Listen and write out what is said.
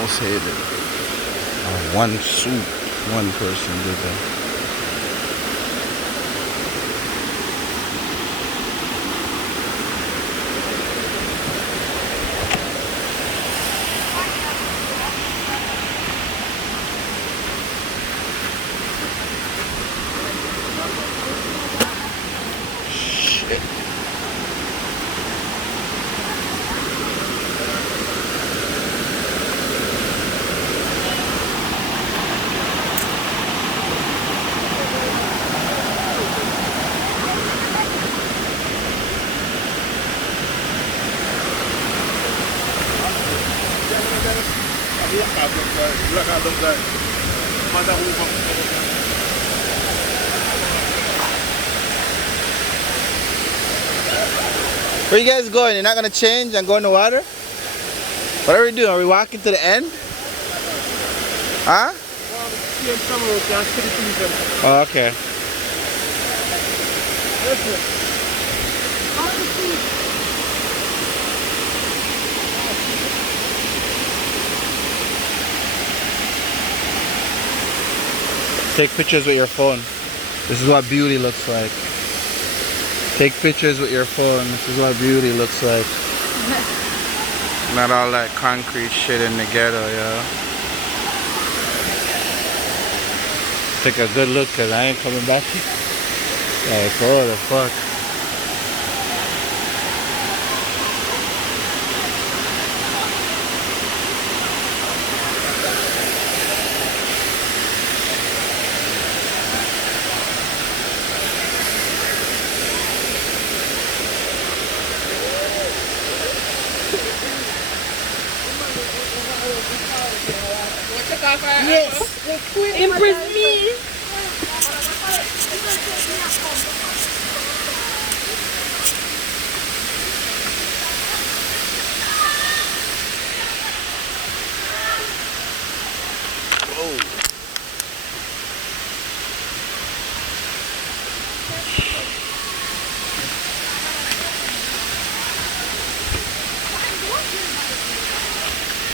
Most hated. One suit, one person did that. Shit. Where you guys going? You're not gonna change and go in the water? What are we doing? Are we walking to the end? Huh? Oh, okay. Take pictures with your phone. This is what beauty looks like. Take pictures with your phone. This is what beauty looks like. Not all that concrete shit in the ghetto, yo. Take a good look, cause I ain't coming back. Like, what the fuck? Yes. Impress me. Whoa.